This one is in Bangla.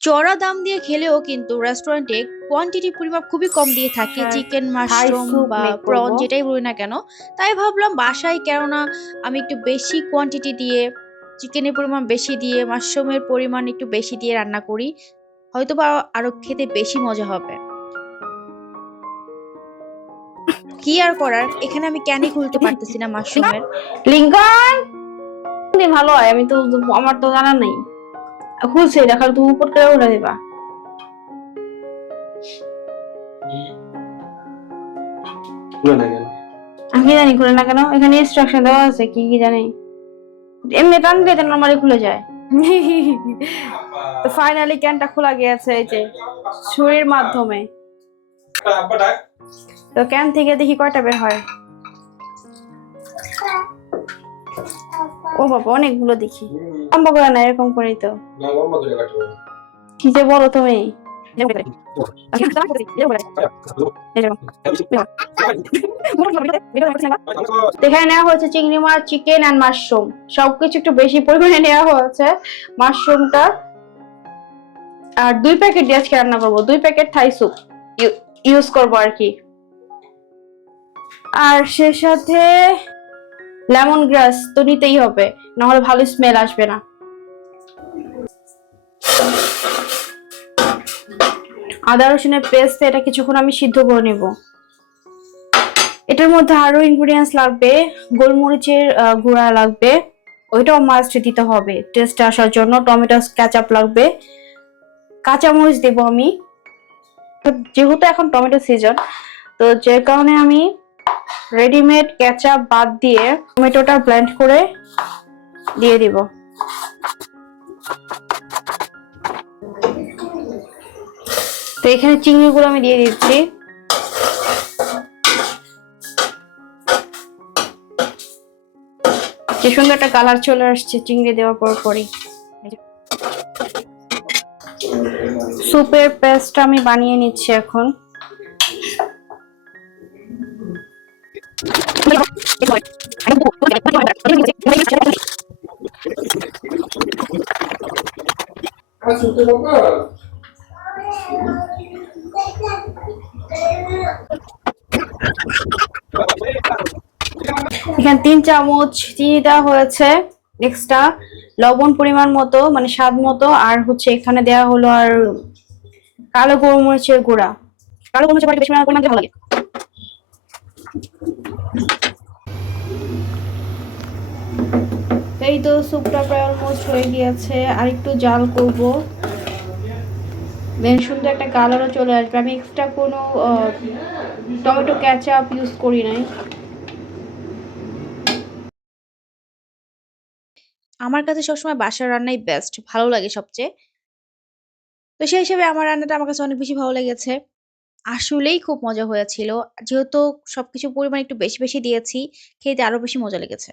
চড়া দাম দিয়ে খেলেও কিন্তু রেস্টুরেন্টে কোয়ান্টিটি পরিমাপ খুবই কম দিয়ে থাকে, হ্যাঁ, চিকেন, থাই মাশরুম স্যুপ বা মেক প্রন করব। যেটাই বলি না কেন। তাই ভাবলাম বাসায় কেননা আমি একটু বেশি কোয়ান্টিটি দিয়ে, চিকেনের পরিমাণ বেশি দিয়ে, মাশরুমের পরিমাণ একটু বেশি দিয়ে রান্না করি, হয়তোবা আরো খেতে বেশি মজা হবে। কি আর করার, এখানে আমি ক্যানই খুলতে পারতেছি না মাশরুমের। লিঙ্কন ভালো হয়, আমি তো, আমার তো জানা নাই। খুলছে এটা, খালি তুমি উপর করে উঠে দিবা। আমি জানি খুলে না কেন, এখানে ইনস্ট্রাকশন দেওয়া আছে কি কি জানি। এমনি টান দিয়ে নরমালি খুলে যায়। তো ফাইনালি ক্যানটা খোলা গিয়েছে এই যে ছুরির মাধ্যমে। তো ক্যান থেকে দেখি কয়টা বের হয়। ও বাবা, অনেকগুলো দেখি। লম্বা করে না, এরকম করেই তো। কি যে বলো তুমি। এখানে নেওয়া হয়েছে চিংড়ি মাছ, চিকেন আর মাশরুম, সবকিছু একটু বেশি পরিমাণে নেওয়া হয়েছে। মাশরুমটা আর 2 প্যাকেট দিয়ে আজকে রান্না করবো, 2 প্যাকেট থাই স্যুপ ইউজ করবো আর কি। আর সে সাথে লেমন গ্রাস তো নিতেই হবে, নাহলে ভালো স্মেল আসবে না। আদা রসুনের পেস্ট, এটা কিছুক্ষণ আমি সিদ্ধ করে নেব। এটার মধ্যে আরো ইনগ্রেডিয়েন্টস লাগবে, গোলমরিচের গুঁড়া লাগবে, ওইটাও মাস্ট দিতে হবে টেস্ট আসার জন্য। টমেটো কেচাপ লাগবে, কাঁচামরিচ দেবো আমি, যেহেতু এখন টমেটো সিজন, তো যে কারণে আমি রেডিমেড কেচাপ বাদ দিয়ে টমেটোটা ব্লেন্ড করে দিয়ে দিব। তো এখানে চিংড়িগুলো আমি দিয়ে দিচ্ছি। যে সুন্দর একটা কালার চলে আসছে চিংড়ি দেওয়ার পর পরই। স্যুপের পেস্টটা আমি বানিয়ে নিচ্ছি এখন। এখানে 3 চামচ চিনি দেওয়া হয়েছে, এক্সট্রা লবণ পরিমাণ মতো, মানে স্বাদ মতো। আর হচ্ছে এখানে দেওয়া হলো আর কালো গোলমরিচের গুঁড়া। কালো গোলমরিচের গুঁড়া বেশি পরিমাণ দিলে ভালো লাগে। এই তো স্যুপটা প্রায় অলমোস্ট হয়ে গিয়েছে, আর একটু জাল করব, দেন সুন্দর একটা কালারও চলে আসবে। আমি এক্সট্রা কোনো টমেটো কেচাপ ইউজ করি নাই। আমার কাছে সবসময় বাসার রান্নাই বেস্ট, ভালো লাগে সবচেয়ে। তো সেই হিসেবে আমার রান্নাটা আমার কাছে অনেক বেশি ভালো লেগেছে। আসলেই খুব মজা হয়েছিল। যেহেতু সবকিছু পরিমাণ একটু বেশি বেশি দিয়েছি, খেতে আরো বেশি মজা লেগেছে।